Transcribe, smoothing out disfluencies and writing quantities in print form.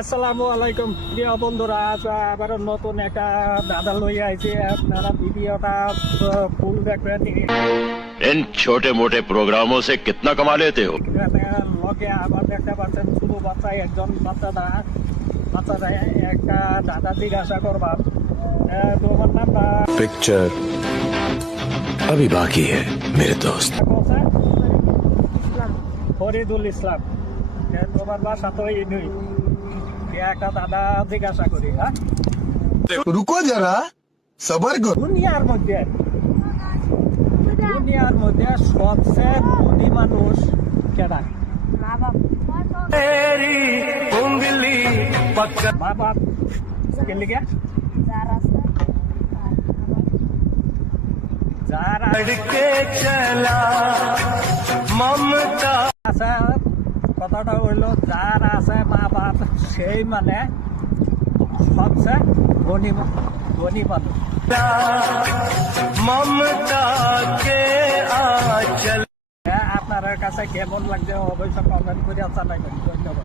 আসসালামু আলাইকুম প্রিয় বন্ধুরা, আবার নতুন একটা দাদা লই আইছি। আপনারা ভিডিওটা ফুল দেখবেন। इन छोटे मोटे प्रोग्रामों से कितना कमा लेते हो? লগে আবার দেখতে পাচ্ছেন শুধু একজন বাচ্চারা একটা দাদা জিজ্ঞাসা করবার তোমার নামটা पिक्चर अभी बाकी है मेरे दोस्त। ফরিদুল ইসলাম। তোমার বাসা তো এই নই, একটা দাদা জিজ্ঞাসা করি। হ্যাঁ, रुको जरा सबर करो। দুনিয়ার মধ্যে সবচেয়ে ধনী মানুষ কেডা? মা বাপ কে লিগে? যারা আছে, কথাটা হইলো যার আছে মা বাপ সেই মানে সবচেয়ে ধনী মানুষ। আপনার কাছে কেমন লাগছে অবশ্যই কমেন্ট করে জানাবেন। ধন্যবাদ।